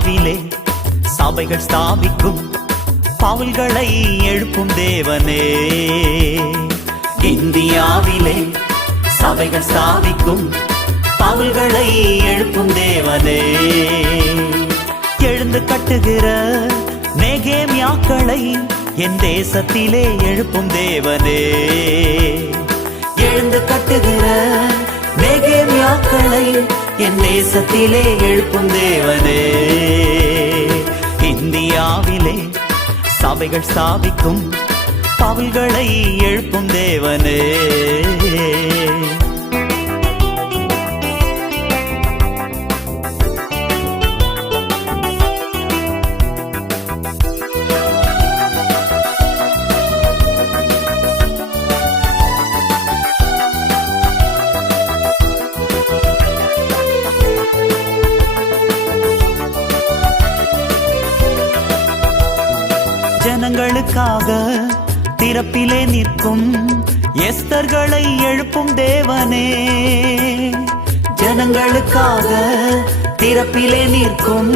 இந்தியாவிலே சபைகள் ஸ்தாபிக்கும் பவுல்களை எழுப்பும் தேவனே. இந்தியாவிலே சபைகள் ஸ்தாபிக்கும் பவுல்களை எழுப்பும் தேவனே. எழுந்து கட்டுகிற நேகேமியாக்களை என் தேசத்திலே எழுப்பும் தேவனே. எழுந்து கட்டுகிற நேகேமியாக்களை என் தேசத்திலே எழுப்பும் தேவனே. இந்தியாவிலே சபைகள் ஸ்தாபிக்கும் பவுல்களை எழுப்பும் தேவனே. ஜனங்களுக்காக திறப்பிலே நிற்கும் எஸ்தர்களை எழுப்பும் தேவனே. ஜனங்களுக்காக திறப்பிலே நிற்கும்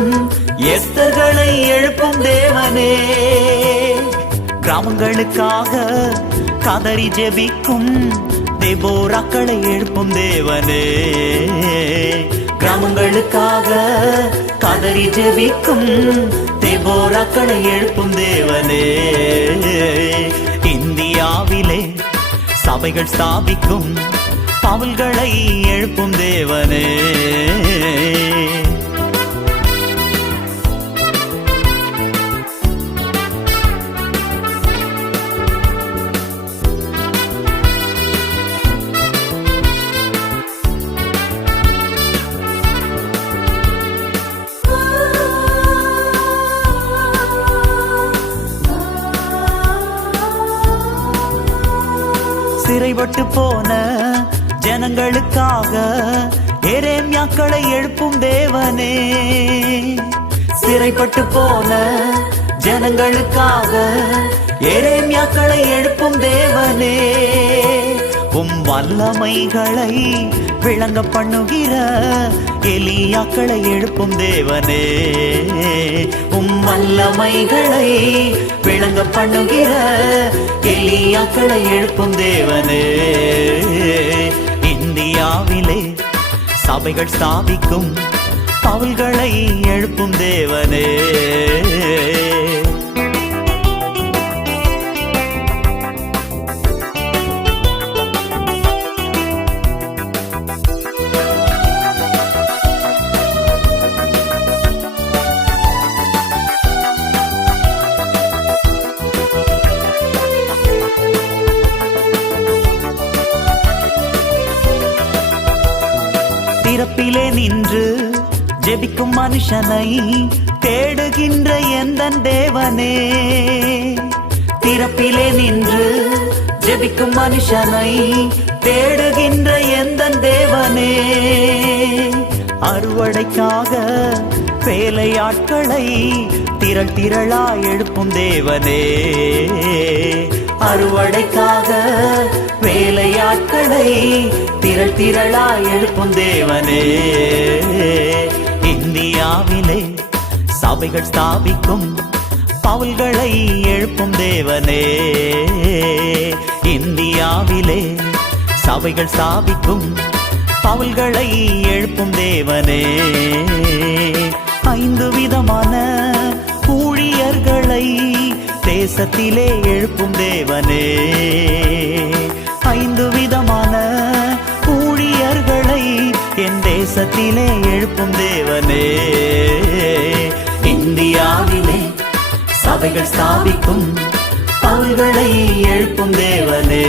எஸ்தர்களை எழுப்பும் தேவனே. கிராமங்களுக்காக கதறி ஜெபிக்கும் தெபோராக்களை எழுப்பும் தேவனே. கிராமங்களுக்காக கதறி ஜெபிக்கும் தெபோராக்களை எழுப்பும் தேவனே. இந்தியாவிலே சபைகள் ஸ்தாபிக்கும் பவுல்களை எழுப்பும் தேவனே. சிறைப்பட்டு போன ஜனங்களுக்காக எரேமியாக்களை எழுப்பும் தேவனே. சிறைப்பட்டு போன ஜனங்களுக்காக எரேமியாக்களை எழுப்பும் தேவனே. உம் வல்லமைகளை விளங்க பண்ணுகிற எலியாக்களை எழுப்பும் தேவனே. உம் வல்லமைகளை விளங்க பண்ணுகிற எலியாக்களை எழுப்பும் தேவனே. இந்தியாவிலே சபைகள் ஸ்தாபிக்கும் பவுல்களை எழுப்பும் தேவனே. திறப்பிலே நின்று ஜெபிக்கும் மனுஷனை தேடுகின்ற எந்தன் தேவனே. திறப்பிலே நின்று ஜெபிக்கும் மனுஷனை தேடுகின்ற எந்தன் தேவனே. அறுவடைக்காக வேலையாட்களை திரள் திரளா எழுப்பும் தேவனே. அறுவடைக்காக வேலையாட்களை திரள் திரளா எழுப்பும் தேவனே. இந்தியாவிலே சபைகள் ஸ்தாபிக்கும் பவுல்களை எழுப்பும் தேவனே. இந்தியாவிலே சபைகள் ஸ்தாபிக்கும் பவுல்களை எழுப்பும் தேவனே. 5 விதமான ஊழியர்களை தேசத்திலே எழுப்பும் தேவனே. 5 விதமான ஊழியர்களை என் தேசத்திலே எழுப்பும் தேவனே. இந்தியாவிலே சபைகள் ஸ்தாபிக்கும் பவுல்களை எழுப்பும் தேவனே.